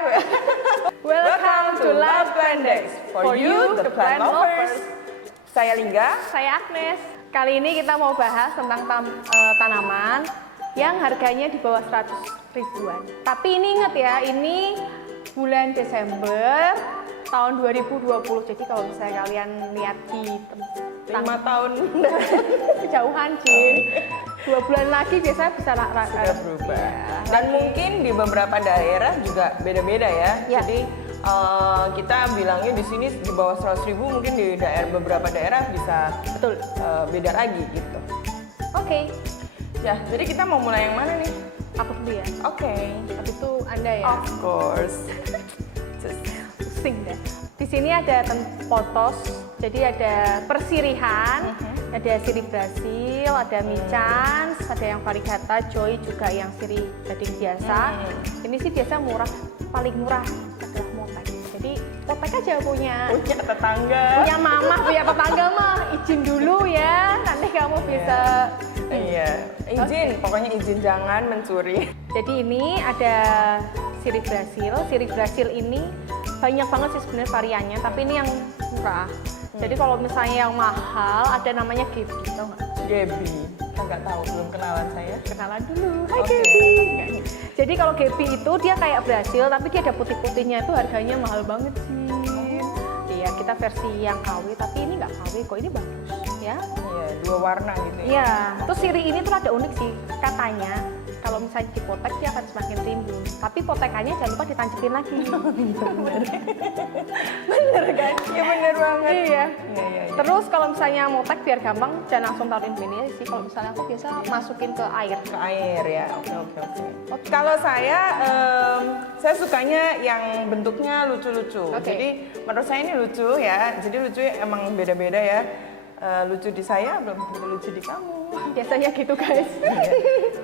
Welcome to Love Plandex. For you, the plant lovers. Saya Lingga. Saya Agnes. Kali ini kita mau bahas tentang tanaman yang harganya di bawah 100 ribuan. Tapi ini ingat ya, ini bulan Desember tahun 2020. Jadi kalau misalnya kalian lihat di 5 tahun kejauhan, Jin. 2 bulan lagi biasanya bisa sudah berubah. Dan mungkin di beberapa daerah juga beda-beda ya. Jadi kita bilangnya di sini di bawah 100 ribu, mungkin di beberapa daerah bisa beda lagi gitu. Oke. Ya, jadi kita mau mulai yang mana nih? Aku dulu ya. Oke. Habis itu Anda ya. Of course. Pusing deh. Di sini ada potos, jadi ada persirihan, ada sirih Brasil, ada micans, ada yang varigata, joy, juga yang sirih gading biasa. Ini sih biasa murah, paling murah adalah motek. Jadi motek aja punya tetangga, punya mama, punya tetangga mah izin dulu ya, nanti kamu bisa. Iya, izin, pokoknya izin, jangan mencuri. Jadi ini ada sirih Brasil. Sirih Brasil ini banyak banget sih sebenarnya variannya, tapi ini yang murah. Jadi kalau misalnya yang mahal ada namanya Gaby, tau nggak? Gaby, nggak tahu, belum kenalan saya. Kenalan dulu, hai Gaby. Jadi kalau Gaby itu dia kayak Brasil, tapi dia ada putih-putihnya, itu harganya mahal banget sih. Iya, kita versi yang KW, tapi ini nggak KW kok, ini bagus ya. Iya, 2 warna gitu ya. Iya, terus sirih ini tuh ada unik sih, katanya kalau misalnya dipotek dia akan semakin rimbun, tapi potekannya jangan lupa ditancepin lagi. Bener kan? Iya bener banget. Iya. Iya. Terus kalau misalnya motek biar gampang, jangan langsung taruhin begini sih. Kalau misalnya aku biasa masukin ke air. Ke air ya. Oke. Kalau saya sukanya yang bentuknya lucu-lucu. Jadi menurut saya ini lucu ya. Jadi lucu emang beda-beda ya. Lucu di saya belum tentu lucu di kamu. Biasanya gitu guys.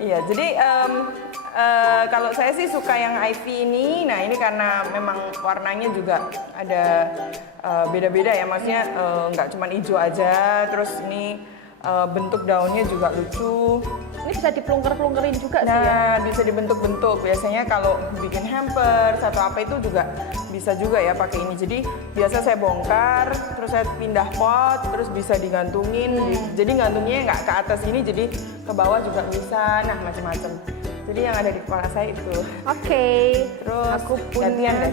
Iya, jadi kalau saya sih suka yang ivy ini. Nah ini karena memang warnanya juga ada beda-beda ya. Maksudnya nggak cuma hijau aja. Terus ini bentuk daunnya juga lucu. Ini bisa dipelungker-pelungkerin juga sih ya? Nah, bisa dibentuk-bentuk. Biasanya kalau bikin hamper atau apa itu juga bisa juga ya pakai ini. Jadi biasa saya bongkar, terus saya pindah pot, terus bisa digantungin. Jadi gantungnya nggak ke atas ini, jadi ke bawah juga bisa. Nah, macam-macam. Jadi yang ada di kepala saya itu. Oke. Terus aku punya.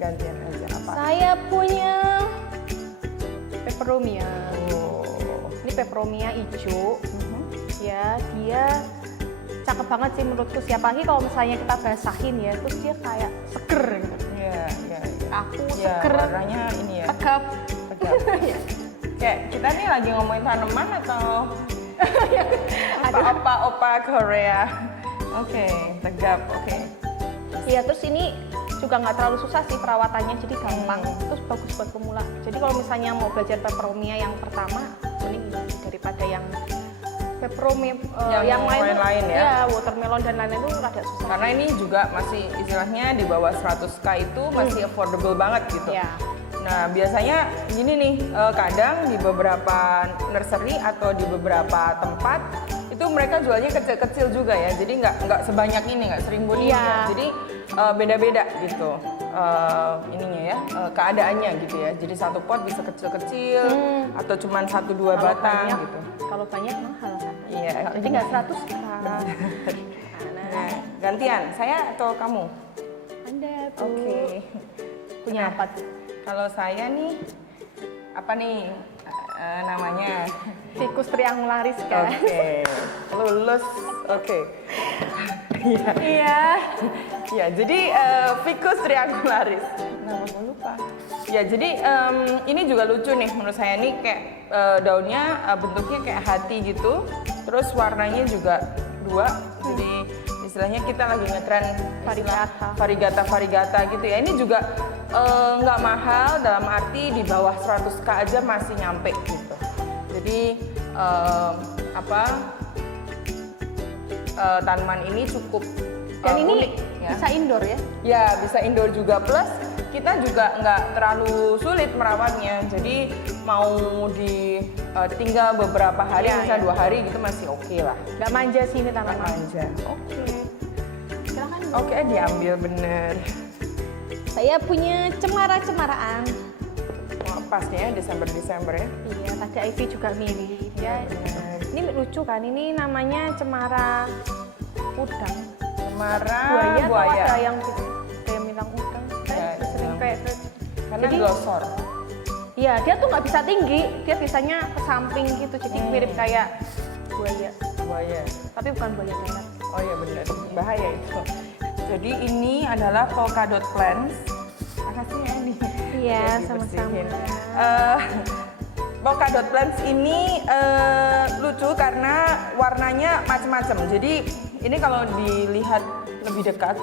Gantian aja apa? Saya punya peperomia. Oh. Ini peperomia hijau. Ya, dia cakep banget sih menurutku. Siapa lagi kalau misalnya kita basahin ya, terus dia kayak seger gitu. Iya. Aku seger. Warnanya ini ya. Tegap. Kayak kita nih lagi ngomongin tanaman atau opa Korea. Oke, tegap. Oke. Iya, terus ini juga nggak terlalu susah sih perawatannya, jadi gampang. Terus bagus buat pemula. Jadi kalau misalnya mau belajar peperomia yang pertama, mending daripada yang peperomia yang lain ya. Ya, watermelon dan lain-lain itu rada susah. Karena ini juga masih istilahnya di bawah 100k itu masih affordable banget gitu. Ya. Nah biasanya gini nih, kadang di beberapa nursery atau di beberapa tempat itu mereka jualnya kecil-kecil juga ya. Jadi nggak sebanyak ini, nggak serimbun ini ya. Jadi beda-beda gitu ininya ya, keadaannya gitu ya. Jadi satu pot bisa kecil-kecil atau cuma 1-2 batang banyak, gitu. Kalau banyak mahal kan. Iya. Jadi nggak 100 kan. Nah, gantian, saya atau kamu? Anda tuh. Oke. Punya apa tuh? Kalau saya nih, apa nih namanya? Ficus triangularis kan? Oke. Lulus. Oke. Iya. Ya, jadi Ficus triangularis. Nama gue lupa. Ya, jadi ini juga lucu nih menurut saya nih, kayak daunnya bentuknya kayak hati gitu. Terus warnanya juga 2. Jadi istilahnya kita lagi ngetren varigata gitu ya. Ini juga nggak mahal, dalam arti di bawah 100k aja masih nyampe gitu. Jadi tanaman ini cukup dan ini unik ya. Bisa indoor ya? Ya, bisa indoor juga, plus kita juga nggak terlalu sulit merawatnya. Jadi mau tinggal beberapa hari, misalnya 2 hari gitu masih oke lah. Nggak manja sih ini tanaman. Manja. Oke. Silakan. Oke, diambil bener. Saya punya cemara-cemaraan. Wah, pas ya Desember ya. Iya, tadi Ivy juga mirip ya. Ini lucu kan, ini namanya cemara udang. Cemara Buaya. buaya. Ada yang bilang udang. Saya sering kayak gitu. Karena Jadi, glosor. Iya, dia tuh nggak bisa tinggi, dia biasanya ke samping gitu, jadi mirip kayak buaya. Buaya. Tapi bukan buaya darat. Oh iya benar, bahaya itu. Jadi ini adalah polka dot plants. Makasih ya nih. Iya, Udah sama-sama. dibersihin. Polka dot plants ini lucu karena warnanya macam-macam. Jadi ini kalau dilihat lebih dekat,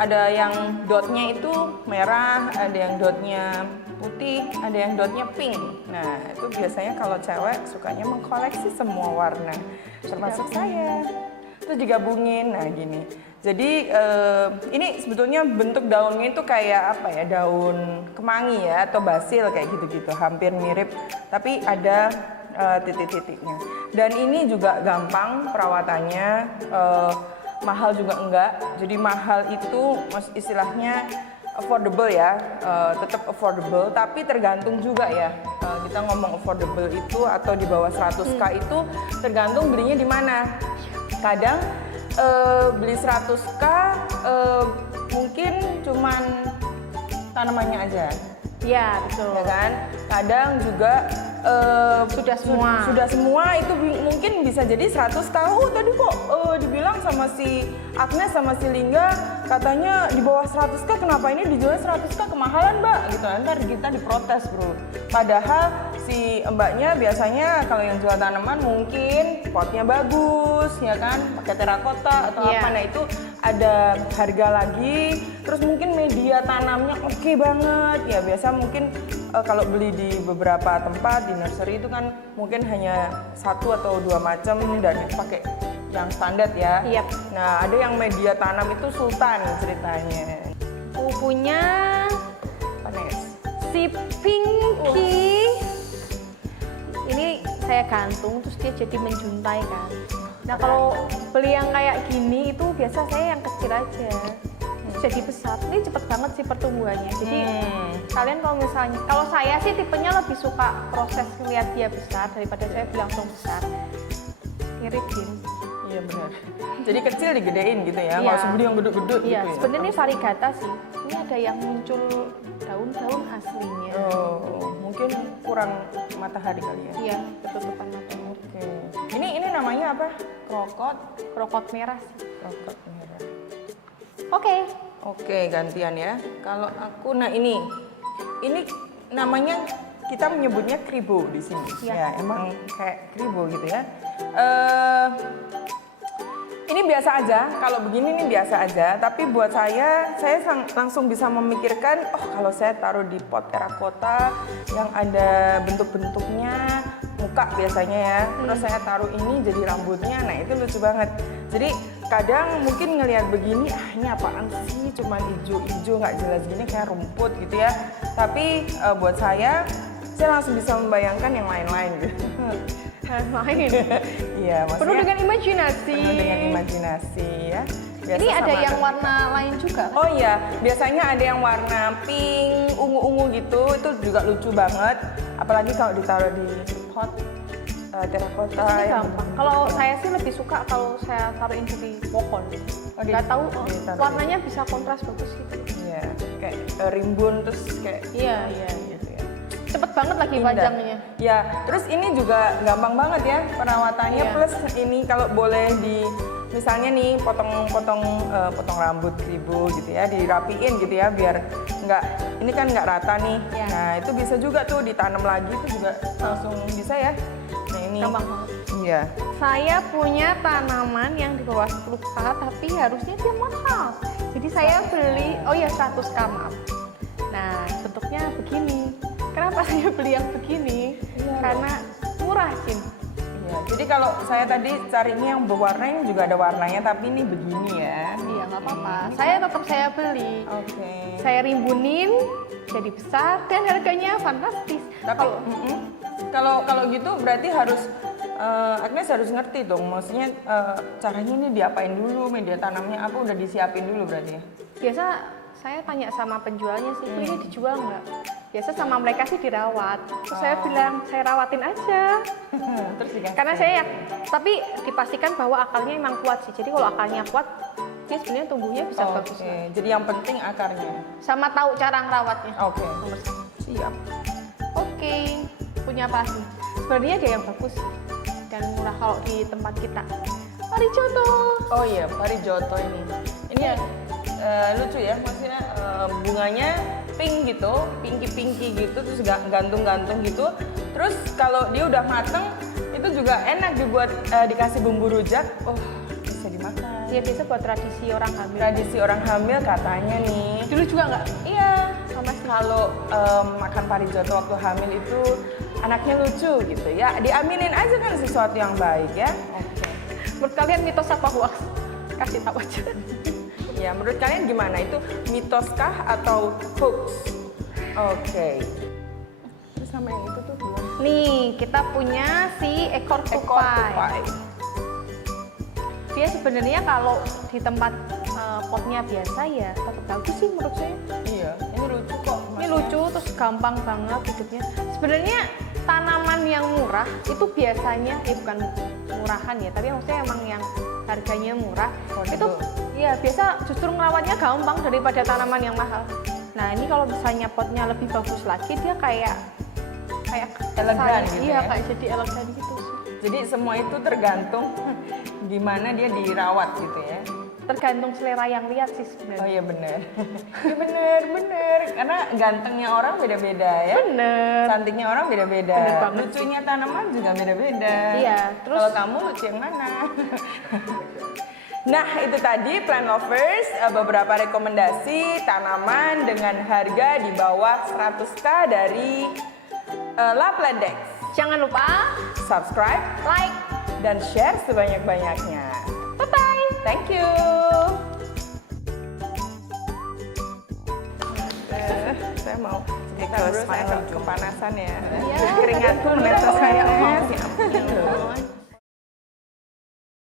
ada yang dotnya itu merah, ada yang dotnya putih, ada yang dotnya pink. Nah, itu biasanya kalau cewek sukanya mengkoleksi semua warna, termasuk saya. Terus digabungin, nah gini. Jadi ini sebetulnya bentuk daunnya itu kayak apa ya, daun kemangi ya, atau basil kayak gitu-gitu, hampir mirip, tapi ada titik-titiknya. Dan ini juga gampang perawatannya. Mahal juga enggak, jadi mahal itu istilahnya affordable ya, tetap affordable, tapi tergantung juga ya. Kita ngomong affordable itu atau di bawah 100k itu tergantung belinya di mana. Kadang beli 100k mungkin cuman tanamannya aja. Iya, betul. Ya kan? Kadang juga sudah semua itu mungkin bisa jadi 100 tahun. Tadi kok dibilang sama si Agnes sama si Lingga katanya di bawah 100k, kenapa ini dijual 100k kemahalan mbak gitu. Ntar kita diprotes bro. Padahal si mbaknya biasanya kalau yang jual tanaman mungkin potnya bagus ya kan, pakai terakota atau apa. Nah itu ada harga lagi, terus mungkin media tanamnya oke banget ya. Biasa mungkin kalau beli di beberapa tempat di nursery itu kan mungkin hanya 1 atau 2 macam dan pakai yang standar ya. Yep. Nah ada yang media tanam itu sultan ceritanya. Punya Panes. si Pinky. Ini saya gantung terus dia jadi menjuntai kan. Nah kalau beli yang kayak gini itu biasa saya yang kecil aja, terus jadi besar. Ini cepet banget sih pertumbuhannya. Jadi kalian kalau misalnya, kalau saya sih tipenya lebih suka proses lihat dia besar daripada saya beli langsung besar. Ngirit gini. Iya benar. Jadi kecil digedein gitu ya, nggak usah beli yang gede-gede gitu Iya, ya. sebenarnya ini variegata sih. Ini ada yang muncul daun-daun aslinya. Oh, mungkin kurang matahari kali ya. Iya, ketutupan matanya. Oke. Ini namanya apa? Krokot merah sih. Krokot merah. Oke. Oke, gantian ya. Kalau aku, nah ini namanya kita menyebutnya kribo di sini. Iya. Ya, emang kayak kribo gitu ya. Ini biasa aja, kalau begini ini biasa aja. Tapi buat saya langsung bisa memikirkan, oh kalau saya taruh di pot terakota yang ada bentuk-bentuknya, muka biasanya ya. Terus saya taruh ini jadi rambutnya, nah itu lucu banget. Jadi kadang mungkin ngelihat begini, ini apaan sih? Cuman hijau-hijau nggak jelas gini kayak rumput gitu ya. Tapi buat saya langsung bisa membayangkan yang lain-lain gitu. Lain. Iya, maksudnya Penuh dengan imajinasi. penuh dengan imajinasi ya. Biasa Ini ada sama yang warna lain juga. Oh iya, biasanya ada yang warna pink, ungu-ungu gitu, itu juga lucu banget. Apalagi kalau ditaruh di pot terakota. Ini gampang. Kalau saya sih lebih suka kalau saya taruhin di pohon. Nggak tahu warnanya bisa kontras bagus gitu. Iya, kayak rimbun terus kayak Iya. gitu ya. Cepet banget lagi Indah. panjangnya. Ya, terus ini juga gampang banget ya perawatannya. Iya. Plus ini kalau boleh misalnya nih potong rambut kribo gitu ya, dirapiin gitu ya biar ini kan nggak rata nih. Iya. Nah itu bisa juga tuh ditanam lagi, itu juga langsung bisa ya. Nah ini. Gampang banget. Iya. Saya punya tanaman yang di bawah 10k tapi harusnya dia mahal. Jadi saya beli, 100k maaf. Nah bentuknya begini. Kenapa saya beli yang begini? Iya. Karena murah, Cin. Ya, jadi kalau saya tadi cari ini yang berwarna, ini juga ada warnanya, tapi ini begini ya. Iya, nggak apa-apa. Saya beli. Oke. Saya rimbunin, jadi besar dan harganya fantastis. Tapi kalau gitu berarti Agnes harus ngerti dong, maksudnya caranya ini diapain dulu, media tanamnya apa udah disiapin dulu berarti ya? Biasa saya tanya sama penjualnya sih, ini dijual nggak? Biasa sama mereka sih dirawat. Terus saya bilang, saya rawatin aja. Terus dikasih. Karena saya ya, tapi dipastikan bahwa akarnya emang kuat sih. Jadi kalau akarnya kuat, dia sebenarnya tumbuhnya bisa bagus. Oke, jadi yang penting akarnya. Sama tahu cara ngerawatnya. Oke, Nomor satu. siap. Oke, punya apa lagi? Sebenarnya ada yang bagus dan murah kalau di tempat kita. Parijoto. Oh iya, parijoto ini. Ini lucu ya, maksudnya bunganya pink gitu, pinky gitu, terus gantung-gantung gitu. Terus kalau dia udah mateng, itu juga enak dibuat dikasih bumbu rujak. Oh, bisa dimakan. Ya biasa buat tradisi orang hamil. Tradisi orang hamil katanya nih. Dulu juga nggak? Iya, sama kalau makan parijoto waktu hamil itu anaknya lucu gitu ya. Diaminin aja kan sesuatu yang baik ya. Oke. Menurut kalian mitos apa hoax? Kasih tahu aja. Ya, menurut kalian gimana? Itu mitoskah atau hoax? Oke. Terus sama yang itu tuh belum. Nih, kita punya si ekor tupai. Dia sebenarnya kalau di tempat potnya biasa ya tetap bagus sih menurut saya. Iya, ini lucu kok. Ini lucu, terus gampang banget hidupnya. Sebenarnya tanaman yang murah itu biasanya, bukan murahan ya, tapi maksudnya emang yang harganya murah. Itu ya biasa justru ngerawatnya gampang daripada tanaman yang mahal. Nah ini kalau misalnya potnya lebih bagus lagi, dia kayak Elegan gitu iya, ya? kayak jadi elegan gitu sih. Jadi semua itu tergantung gimana dia dirawat gitu ya. Tergantung selera yang lihat sih sebenarnya. Oh iya bener. Iya bener. Karena gantengnya orang beda-beda ya. Bener. Cantiknya orang beda-beda. Bener banget. Lucunya tanaman juga beda-beda. Iya, terus kalau kamu lucu yang mana? Nah, itu tadi plant lovers, beberapa rekomendasi tanaman dengan harga di bawah 100.000 dari Laplandex. jangan lupa Subscribe like. dan share sebanyak-banyaknya. Bye-bye. Thank you. Saya mau cerita dulu, saya kepanasan ya. Iya, Keringatku tadi menetes kayak kayak mau. ya ampun.